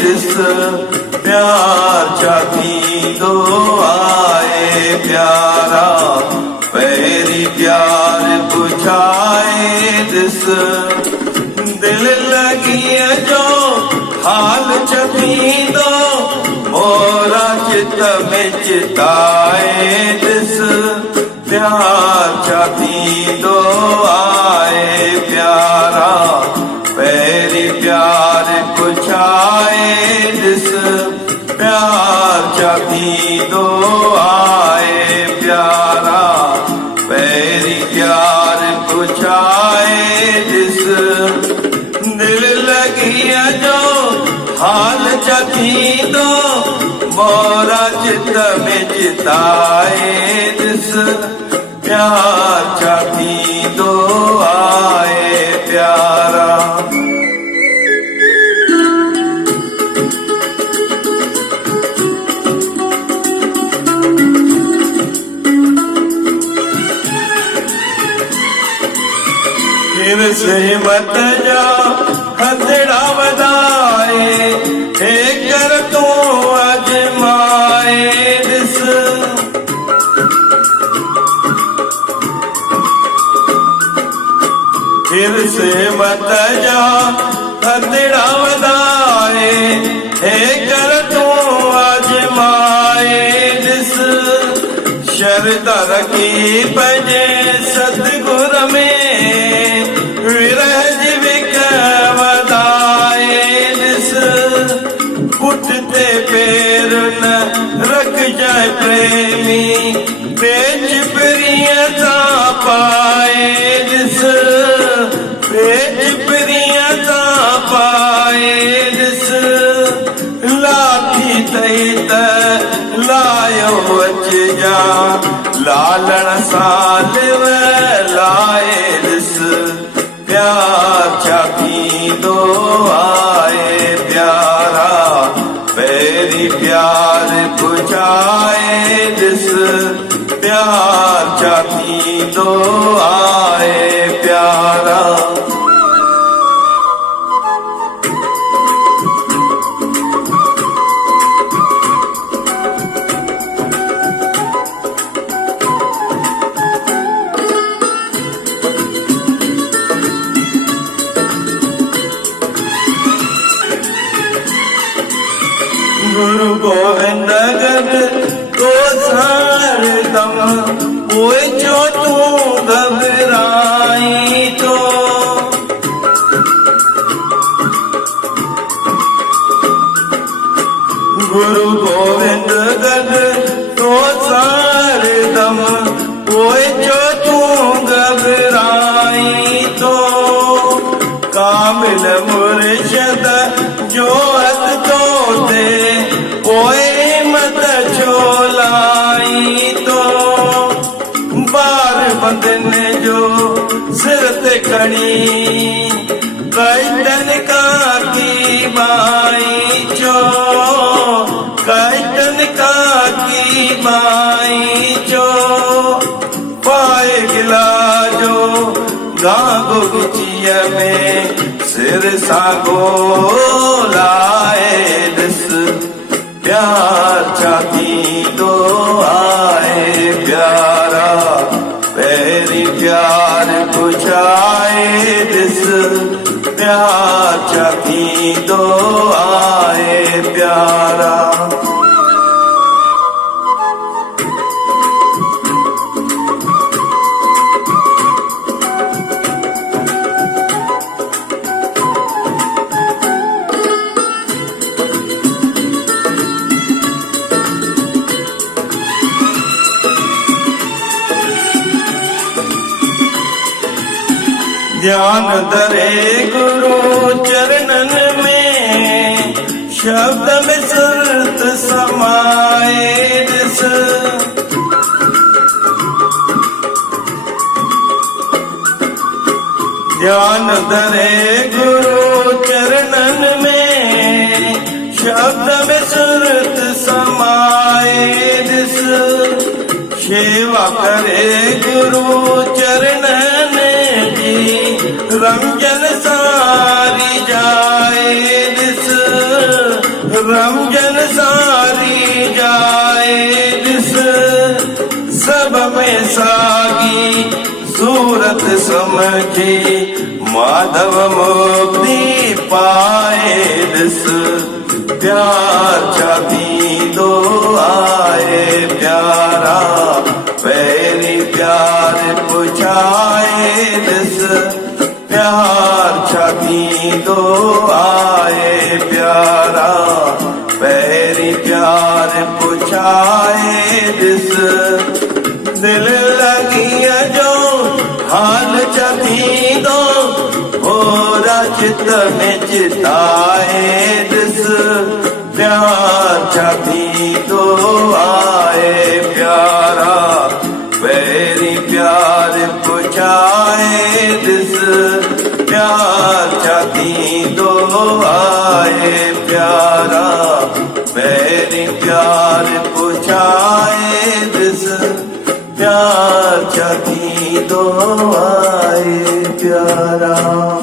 This प्यार चाहती दो आए प्यारा पैरी प्यार बुझाए दिस दिल लगी जो हाल चाहती दो मोरा चित में चिताए दिस प्यार चाहती दो आए प्यारा पैरी प्यार बुझाए दिस प्यार चाहती दो आए प्यारा पैरी प्यार बुझाए दिस दिल लगी जो हाल चाहती दो मोरा चित में चिताए दिस प्यार चाहती दो आए प्यारा। फिर से मत जा हथड़ा वधाए हे कर तू अजमाए दिस फिर से मत जा हथड़ा वधाए हे कर तू अजमाए दिस शरदा रखी पजे सतगुर में विरह जीविक वधाए दिस उठते पैर न रख जाए प्रेमी बेच प्रियता पाए दिस बेच प्रियता पाए दिस लाठी तैत लायो अच जा लालण सालिव लाए दिस प्यार चाहती दो आए प्यारा पैरी प्यार बुझाए दिस प्यार चाहती दो आए प्यारा। गुरु गोविंद गद को सार दम कोई जो तू घबराई तो गुरु गोविंद गद को सार दम कोई जो तू घबराई तो कामिल मुर्शद जो हथ तो दे कोई मत छोलाई तो बार बंदने जो सिर ते खड़ी कैटन का की बाई चो कैटन का की बाई चो पाए गिला जो गागो गुचिया में सिर सागो लाए दिस प्यार चाहती दो आए प्यारा पैरी प्यार बुझाए दिस प्यार चाहती दो आए प्यारा। ध्यान धरे गुरु चरणन में शब्द में सुरत समाए दिस ध्यान धरे गुरु चरणन में शब्द में सुरत समाए दिस सेवा करे गुरु चरणन जी रंजन सारी जाए दिस रमजन सारी जाए दिस सब में सागी सूरत समझी माधव मुक्ति पाए दिस प्यार छाती दो आए प्यारा पैरी प्यार पुछाए दिस प्यार छाती दो आए प्यारा पैरी प्यार पुछाए दिस दिल लगी जो हाल छाती दो हो चित में चिताए दिस प्यार छाती दो आए प्यारा पैरी प्यार पुछाए दिस प्यार छाती दो आए प्यारा पैरी प्यार पुछाए दिस प्यार छाती दो आए प्यारा।